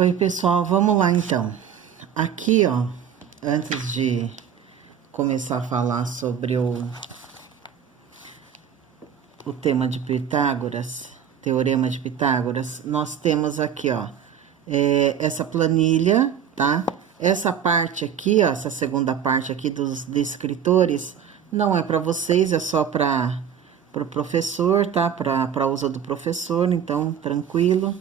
Oi, pessoal, vamos lá então. Aqui, ó, antes de começar a falar sobre o tema de Pitágoras, teorema de Pitágoras, nós temos aqui, ó, essa planilha, tá? Essa parte aqui, ó, essa segunda parte aqui dos descritores, não é para vocês, é só para o professor, tá? Para uso do professor, então, tranquilo.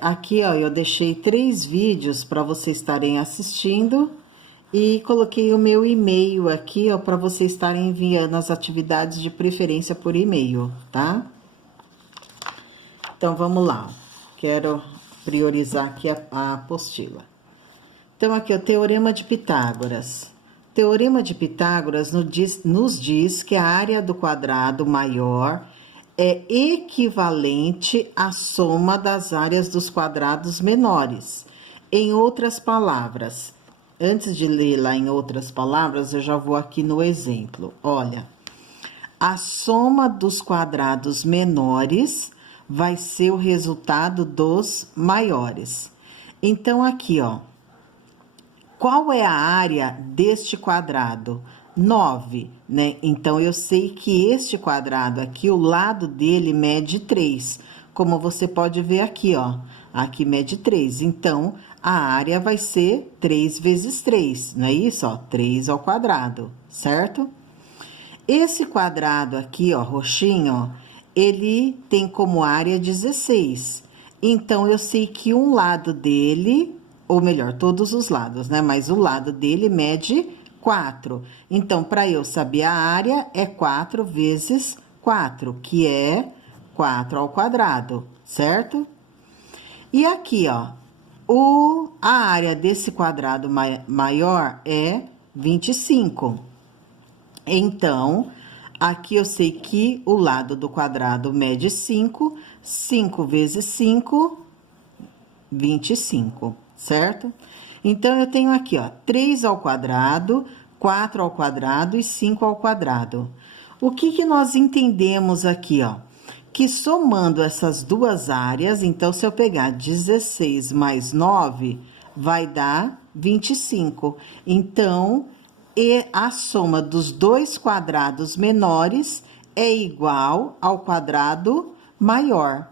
Aqui, ó, eu deixei 3 vídeos para vocês estarem assistindo e coloquei o meu e-mail aqui, ó, para vocês estarem enviando as atividades de preferência por e-mail, tá? Então, vamos lá. Quero priorizar aqui a apostila. Então, aqui, o Teorema de Pitágoras. Teorema de Pitágoras nos diz que a área do quadrado maior é equivalente à soma das áreas dos quadrados menores. Em outras palavras, antes de ler lá em outras palavras, eu já vou aqui no exemplo. Olha, a soma dos quadrados menores vai ser o resultado dos maiores. Então, aqui, ó, qual é a área deste quadrado? 9, né? Então, eu sei que este quadrado aqui, o lado dele mede 3. Como você pode ver aqui, ó. Aqui mede 3. Então, a área vai ser 3 vezes 3, não é isso? Ó, 3 ao quadrado, certo? Esse quadrado aqui, ó, roxinho, ó, ele tem como área 16. Então, eu sei que um lado dele, ou melhor, todos os lados, né? Mas o lado dele mede 4. Então, para eu saber a área, é 4 vezes 4, que é 4 ao quadrado, certo? E aqui, ó, a área desse quadrado maior é 25. Então, aqui eu sei que o lado do quadrado mede 5. 5 vezes 5, 25, certo? Então, eu tenho aqui, ó, 3 ao quadrado, 4 ao quadrado e 5 ao quadrado. O que nós entendemos aqui, ó? Que somando essas duas áreas, então, se eu pegar 16 mais 9, vai dar 25. Então, a soma dos dois quadrados menores é igual ao quadrado maior,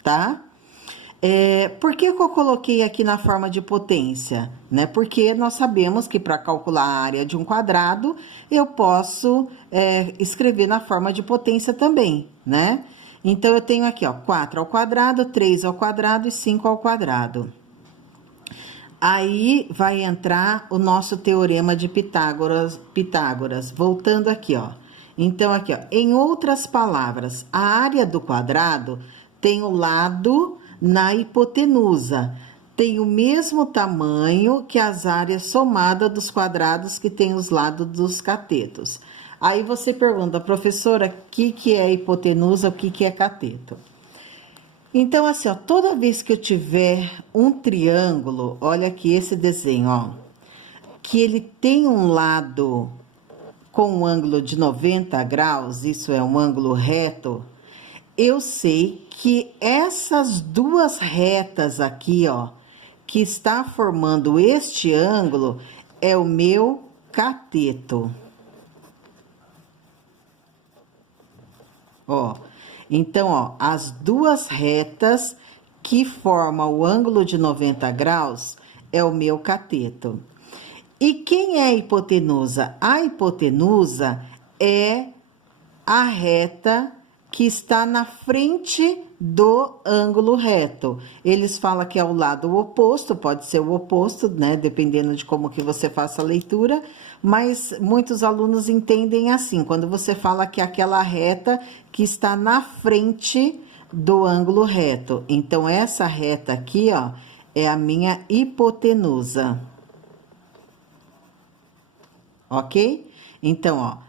tá? Por que eu coloquei aqui na forma de potência, né? Porque nós sabemos que para calcular a área de um quadrado, eu posso escrever na forma de potência também, né? Então, eu tenho aqui, ó, 4 ao quadrado, 3 ao quadrado e 5 ao quadrado. Aí, vai entrar o nosso teorema de Pitágoras, voltando aqui, ó. Então, aqui, ó, em outras palavras, a área do quadrado tem o lado na hipotenusa, tem o mesmo tamanho que as áreas somadas dos quadrados que tem os lados dos catetos. Aí você pergunta, professora, o que é hipotenusa, o que é cateto? Então, assim, ó, toda vez que eu tiver um triângulo, olha aqui esse desenho, ó, que ele tem um lado com um ângulo de 90 graus, isso é um ângulo reto, eu sei que essas duas retas aqui, ó, que está formando este ângulo, é o meu cateto. Ó, então, ó, as duas retas que formam o ângulo de 90 graus é o meu cateto. E quem é a hipotenusa? A hipotenusa é a reta que está na frente do ângulo reto. Eles falam que é o lado oposto, pode ser o oposto, né? Dependendo de como que você faça a leitura, mas muitos alunos entendem assim, quando você fala que é aquela reta que está na frente do ângulo reto. Então, essa reta aqui, ó, é a minha hipotenusa. Ok? Então, ó,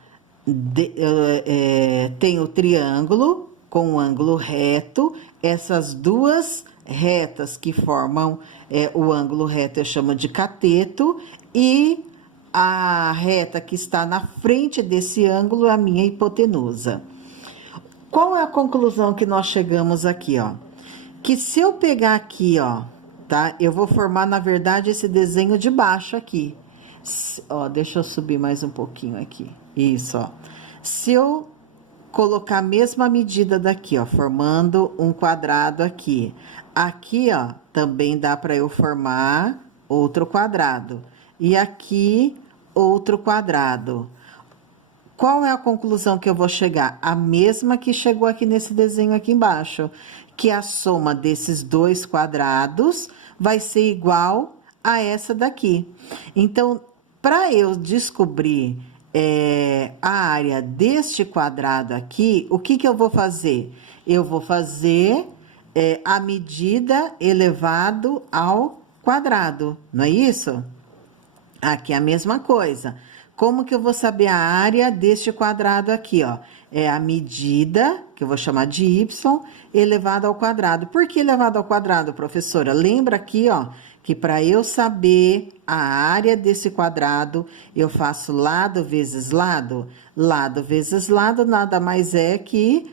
tem o triângulo com o ângulo reto, essas duas retas que formam o ângulo reto eu chamo de cateto, e a reta que está na frente desse ângulo é a minha hipotenusa. Qual é a conclusão que nós chegamos aqui, ó? Que se eu pegar aqui, ó, tá? Eu vou formar, na verdade, esse desenho de baixo aqui. Ó, deixa eu subir mais um pouquinho aqui. Isso, ó. Se eu colocar a mesma medida daqui, ó, formando um quadrado aqui. Aqui, ó, também dá para eu formar outro quadrado. E aqui, outro quadrado. Qual é a conclusão que eu vou chegar? A mesma que chegou aqui nesse desenho aqui embaixo, que a soma desses dois quadrados vai ser igual a essa daqui. Então, para eu descobrir a área deste quadrado aqui, o que que eu vou fazer? Eu vou fazer a medida elevado ao quadrado, não é isso? Aqui é a mesma coisa. Como que eu vou saber a área deste quadrado aqui, ó? É a medida, que eu vou chamar de y, elevado ao quadrado. Por que elevado ao quadrado, professora? Lembra aqui, ó, que para eu saber a área desse quadrado, eu faço lado vezes lado. Lado vezes lado nada mais é que,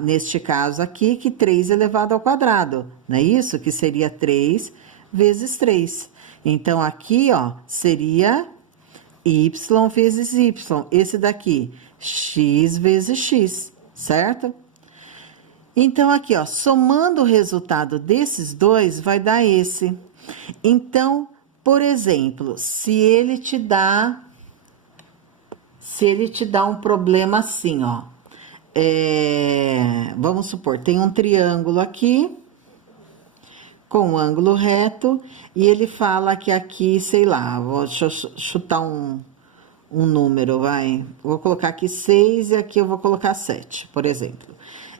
neste caso aqui, que 3 elevado ao quadrado. Não é isso? Que seria 3 vezes 3. Então, aqui, ó, seria y vezes y. Esse daqui, x vezes x, certo? Então, aqui, ó, somando o resultado desses dois, vai dar esse. Então, por exemplo, se ele te dá um problema assim, ó. Vamos supor, tem um triângulo aqui, com um ângulo reto, e ele fala que aqui, sei lá, deixa eu chutar um número, vai. Vou colocar aqui 6 e aqui eu vou colocar 7, por exemplo.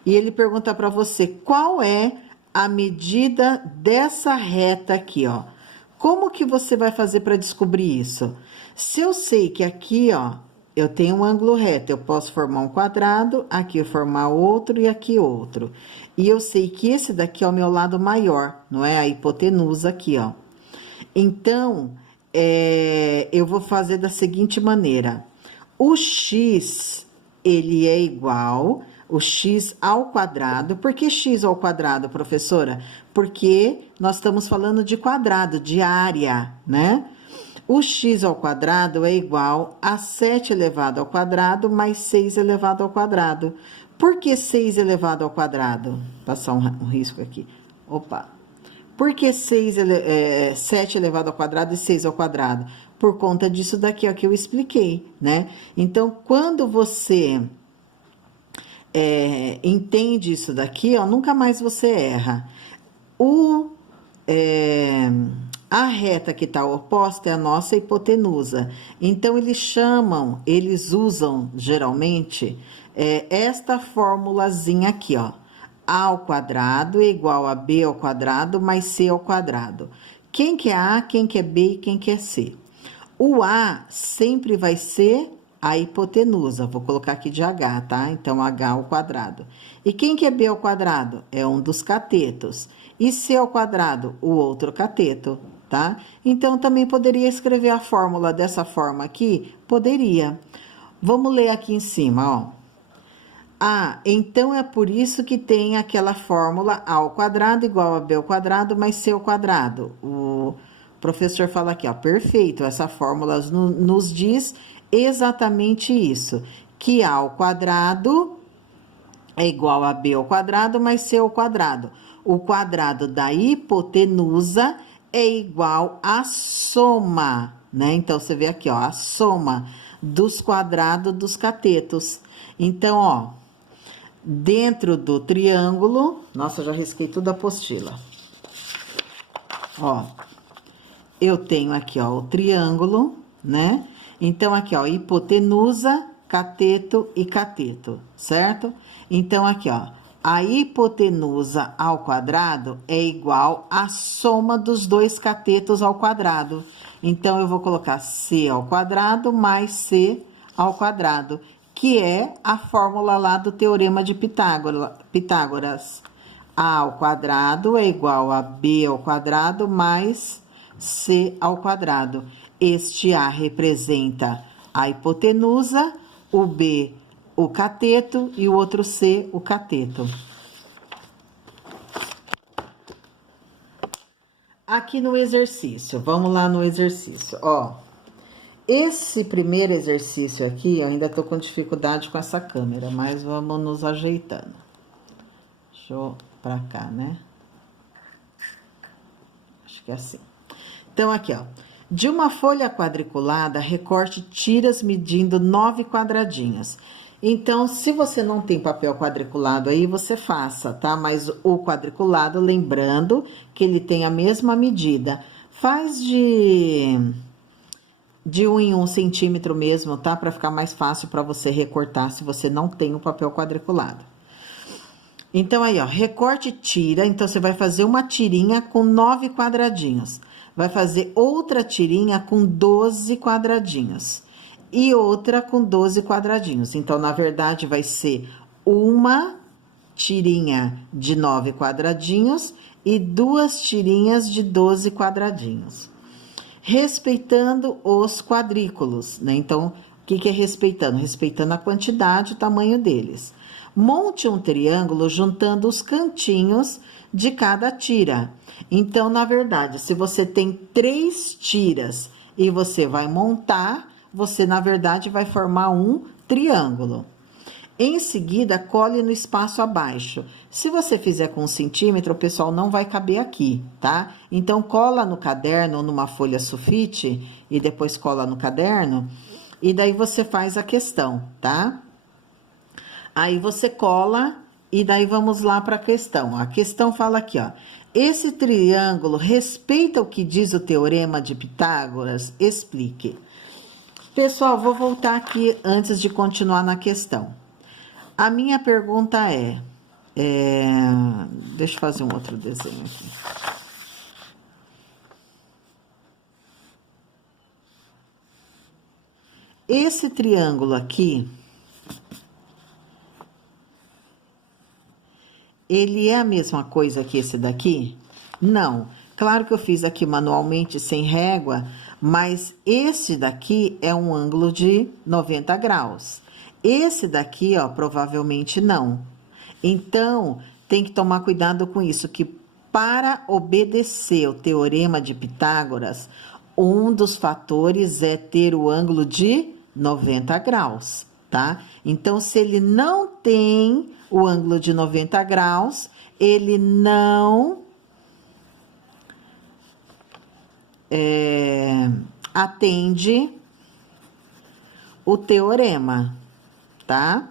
E ele pergunta para você qual é a medida dessa reta aqui, ó. Como que você vai fazer para descobrir isso? Se eu sei que aqui, ó, eu tenho um ângulo reto, eu posso formar um quadrado, aqui eu formar outro e aqui outro. E eu sei que esse daqui é o meu lado maior, não é? A hipotenusa aqui, ó. Então, eu vou fazer da seguinte maneira. O x, ele é igual o x ao quadrado. Por que x ao quadrado, professora? Porque nós estamos falando de quadrado, de área, né? O x ao quadrado é igual a 7 elevado ao quadrado mais 6 elevado ao quadrado. Por que 6 elevado ao quadrado? Vou passar um risco aqui. Opa! Por que 7 elevado ao quadrado e 6 ao quadrado? Por conta disso daqui, ó, que eu expliquei, né? Então, quando você entende isso daqui, ó, nunca mais você erra. A reta que está oposta é a nossa hipotenusa. Então, eles usam, geralmente, esta formulazinha aqui, ó. A ao quadrado é igual a b ao quadrado mais c ao quadrado. Quem que é A, quem que é B e quem que é C? O A sempre vai ser a hipotenusa. Vou colocar aqui de H, tá? Então, H ao quadrado. E quem que é B ao quadrado? É um dos catetos. E C ao quadrado? O outro cateto, tá? Então, também poderia escrever a fórmula dessa forma aqui? Poderia. Vamos ler aqui em cima, ó. Então é por isso que tem aquela fórmula A ao quadrado igual a B ao quadrado mais C ao quadrado. O professor fala aqui, ó, perfeito, essa fórmula nos diz exatamente isso, que A ao quadrado é igual a B ao quadrado mais C ao quadrado. O quadrado da hipotenusa é igual à soma, né? Então, você vê aqui, ó, a soma dos quadrados dos catetos. Então, ó, dentro do triângulo, nossa, já risquei tudo a apostila. Ó, eu tenho aqui, ó, o triângulo, né? Então, aqui, ó, hipotenusa, cateto e cateto, certo? Então, aqui, ó, a hipotenusa ao quadrado é igual à soma dos dois catetos ao quadrado. Então, eu vou colocar c ao quadrado mais c ao quadrado, que é a fórmula lá do teorema de Pitágoras. A ao quadrado é igual a b ao quadrado mais c ao quadrado. Este A representa a hipotenusa, o B o cateto e o outro C o cateto. aqui no exercício, vamos lá no exercício, ó. Esse primeiro exercício aqui, eu ainda tô com dificuldade com essa câmera, mas vamos nos ajeitando. Deixa eu pra cá, né? Acho que é assim. Então, aqui, ó. De uma folha quadriculada, recorte tiras medindo 9 quadradinhos. Então, se você não tem papel quadriculado aí, você faça, tá? Mas o quadriculado, lembrando que ele tem a mesma medida. Faz de 1 em 1 centímetro mesmo, tá? Para ficar mais fácil para você recortar se você não tem o papel quadriculado. Então, aí, ó, recorte tira. Então, você vai fazer uma tirinha com 9 quadradinhos. Vai fazer outra tirinha com 12 quadradinhos. E outra com 12 quadradinhos. Então, na verdade, vai ser uma tirinha de 9 quadradinhos e 2 tirinhas de 12 quadradinhos. Respeitando os quadrículos, né? Então, o que é respeitando? Respeitando a quantidade, o tamanho deles. Monte um triângulo juntando os cantinhos de cada tira. Então, na verdade, se você tem 3 tiras e você vai montar, você, na verdade, vai formar um triângulo. Em seguida, cole no espaço abaixo. Se você fizer com 1 centímetro, o pessoal não vai caber aqui, tá? Então, cola no caderno ou numa folha sulfite e depois cola no caderno. E daí você faz a questão, tá? Aí você cola e daí vamos lá para a questão. A questão fala aqui, ó. Esse triângulo respeita o que diz o teorema de Pitágoras? Explique. Pessoal, vou voltar aqui antes de continuar na questão. A minha pergunta deixa eu fazer um outro desenho aqui. Esse triângulo aqui, ele é a mesma coisa que esse daqui? Não. Claro que eu fiz aqui manualmente, sem régua, mas esse daqui é um ângulo de 90 graus. Esse daqui, ó, provavelmente não. Então, tem que tomar cuidado com isso, que para obedecer o teorema de Pitágoras, um dos fatores é ter o ângulo de 90 graus, tá? Então, se ele não tem o ângulo de 90 graus, ele não atende o teorema, tá?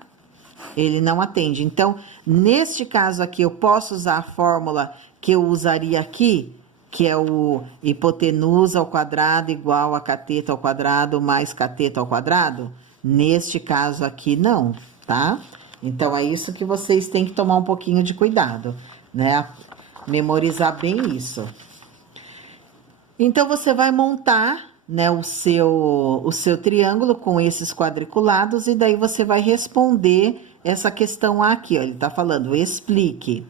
Ele não atende. Então, neste caso aqui, eu posso usar a fórmula que eu usaria aqui, que é o hipotenusa ao quadrado igual a cateto ao quadrado mais cateto ao quadrado? Neste caso aqui, não, tá? Então, é isso que vocês têm que tomar um pouquinho de cuidado, né? Memorizar bem isso. Então, você vai montar, né, o seu triângulo com esses quadriculados e daí você vai responder essa questão aqui, ó. Ele tá falando, explique.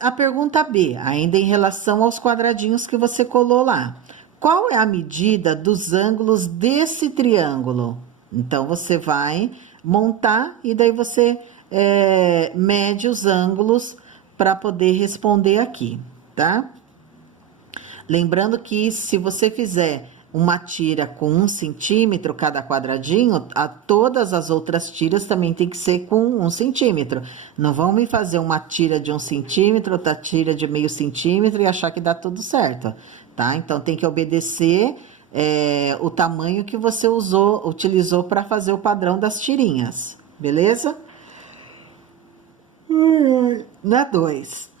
A pergunta B, ainda em relação aos quadradinhos que você colou lá. Qual é a medida dos ângulos desse triângulo? Então, você vai montar e daí você mede os ângulos para poder responder aqui, tá? Lembrando que se você fizer uma tira com 1 centímetro cada quadradinho, todas as outras tiras também tem que ser com 1 centímetro. Não vão me fazer uma tira de 1 centímetro, outra tira de meio centímetro e achar que dá tudo certo, tá? Então, tem que obedecer o tamanho que você utilizou para fazer o padrão das tirinhas, beleza? Na 2.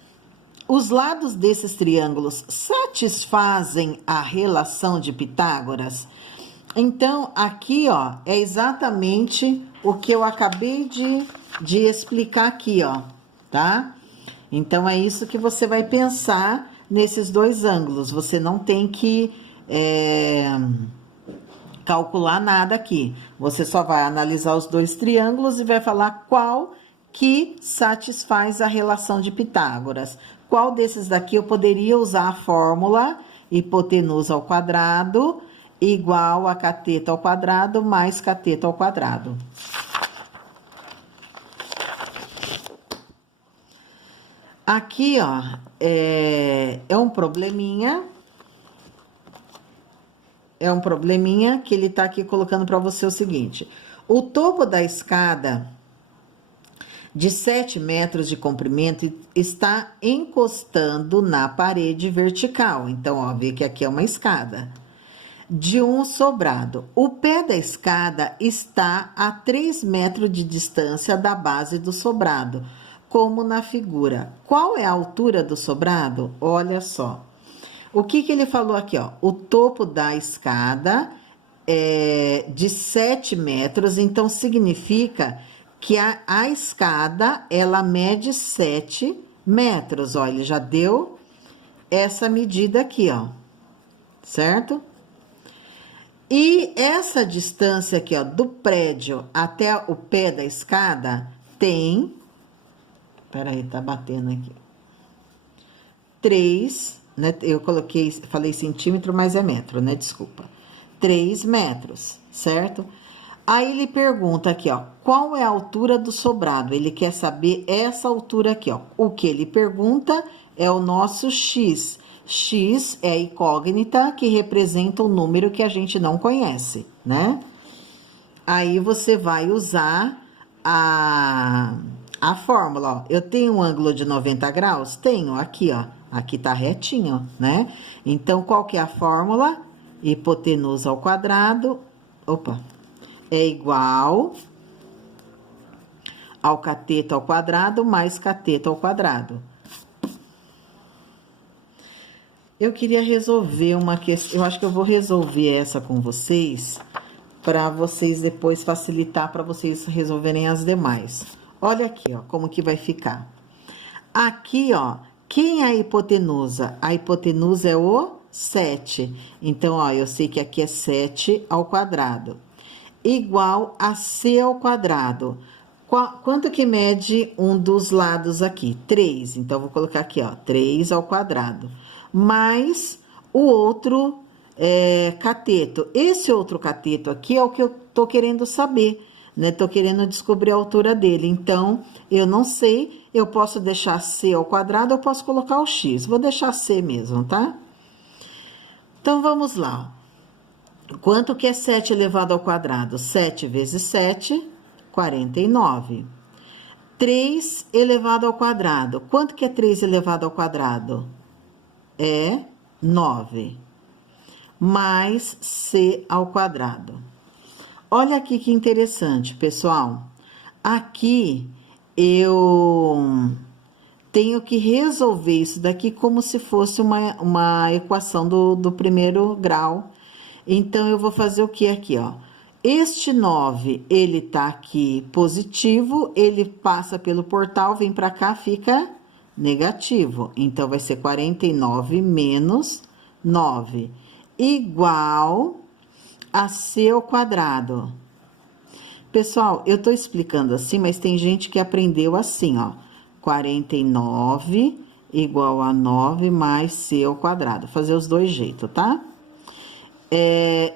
Os lados desses triângulos satisfazem a relação de Pitágoras? Então, aqui, ó, é exatamente o que eu acabei de explicar aqui, ó, tá? Então, é isso que você vai pensar nesses dois ângulos. Você não tem que calcular nada aqui. Você só vai analisar os dois triângulos e vai falar qual que satisfaz a relação de Pitágoras. Qual desses daqui eu poderia usar a fórmula hipotenusa ao quadrado igual a cateto ao quadrado mais cateto ao quadrado. Aqui, ó, é um probleminha. É um probleminha que ele tá aqui colocando para você o seguinte. O topo da escada de 7 metros de comprimento está encostando na parede vertical. Então, ó, vê que aqui é uma escada. De um sobrado. O pé da escada está a 3 metros de distância da base do sobrado, como na figura. Qual é a altura do sobrado? Olha só. O que ele falou aqui, ó? O topo da escada é de 7 metros, então significa que a escada, ela mede 7 metros, ó. Ele já deu essa medida aqui, ó. Certo? E essa distância aqui, ó, do prédio até o pé da escada tem... Peraí, tá batendo aqui. 3, né? Eu falei centímetro, mas é metro, né? Desculpa. 3 metros, certo? Aí ele pergunta aqui, ó, qual é a altura do sobrado? Ele quer saber essa altura aqui, ó. O que ele pergunta é o nosso X. X é a incógnita que representa o número que a gente não conhece, né? Aí você vai usar a fórmula, ó. Eu tenho um ângulo de 90 graus? Tenho, aqui, ó. Aqui tá retinho, né? Então, qual que é a fórmula? Hipotenusa ao quadrado, é igual ao cateto ao quadrado mais cateto ao quadrado. Eu queria resolver uma questão, eu acho que eu vou resolver essa com vocês, para vocês depois facilitar para vocês resolverem as demais. Olha aqui, ó, como que vai ficar. Aqui, ó, quem é a hipotenusa? A hipotenusa é o 7. Então, ó, eu sei que aqui é 7 ao quadrado. Igual a C ao quadrado. Quanto que mede um dos lados aqui? 3. Então, vou colocar aqui, ó, 3 ao quadrado. Mais o outro cateto. Esse outro cateto aqui é o que eu tô querendo saber, né? Tô querendo descobrir a altura dele. Então, eu não sei, eu posso deixar C ao quadrado, eu posso colocar o X. Vou deixar C mesmo, tá? Então, vamos lá. Quanto que é 7 elevado ao quadrado? 7 vezes 7, 49. 3 elevado ao quadrado. Quanto que é 3 elevado ao quadrado? É 9. Mais C ao quadrado. Olha aqui que interessante, pessoal. Aqui, eu tenho que resolver isso daqui como se fosse uma equação do primeiro grau. Então, eu vou fazer o que aqui, ó? Este 9, ele tá aqui positivo, ele passa pelo portal, vem pra cá, fica negativo. Então, vai ser 49 menos 9, igual a C ao quadrado. Pessoal, eu tô explicando assim, mas tem gente que aprendeu assim, ó. 49 igual a 9 mais C ao quadrado. Vou fazer os dois jeitos, tá?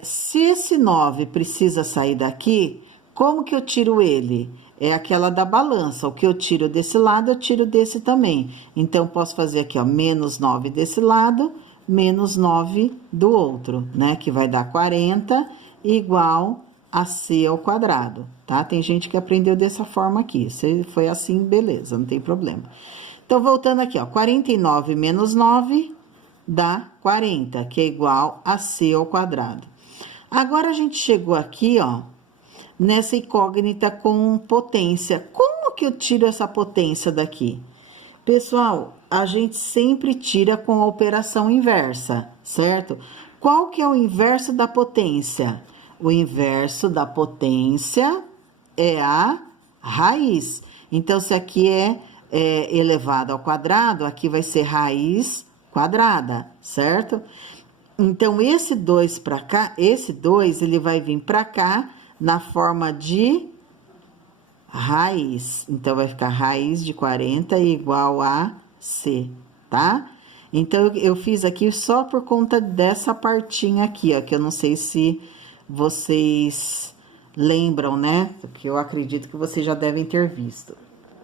Se esse 9 precisa sair daqui, como que eu tiro ele? É aquela da balança. O que eu tiro desse lado, eu tiro desse também. Então, posso fazer aqui, ó, menos 9 desse lado, menos 9 do outro, né? Que vai dar 40 igual a C ao quadrado, tá? Tem gente que aprendeu dessa forma aqui. Se foi assim, beleza, não tem problema. Então, voltando aqui, ó, 49 menos 9 dá 40, que é igual a C ao quadrado. Agora, a gente chegou aqui, ó, nessa incógnita com potência. Como que eu tiro essa potência daqui? Pessoal, a gente sempre tira com a operação inversa, certo? Qual que é o inverso da potência? O inverso da potência é a raiz. Então, se aqui é elevado ao quadrado, aqui vai ser raiz quadrada, certo? Então, esse 2 para cá, esse 2, ele vai vir para cá na forma de raiz. Então, vai ficar raiz de 40 igual a C, tá? Então, eu fiz aqui só por conta dessa partinha aqui, ó, que eu não sei se vocês lembram, né? Porque eu acredito que vocês já devem ter visto.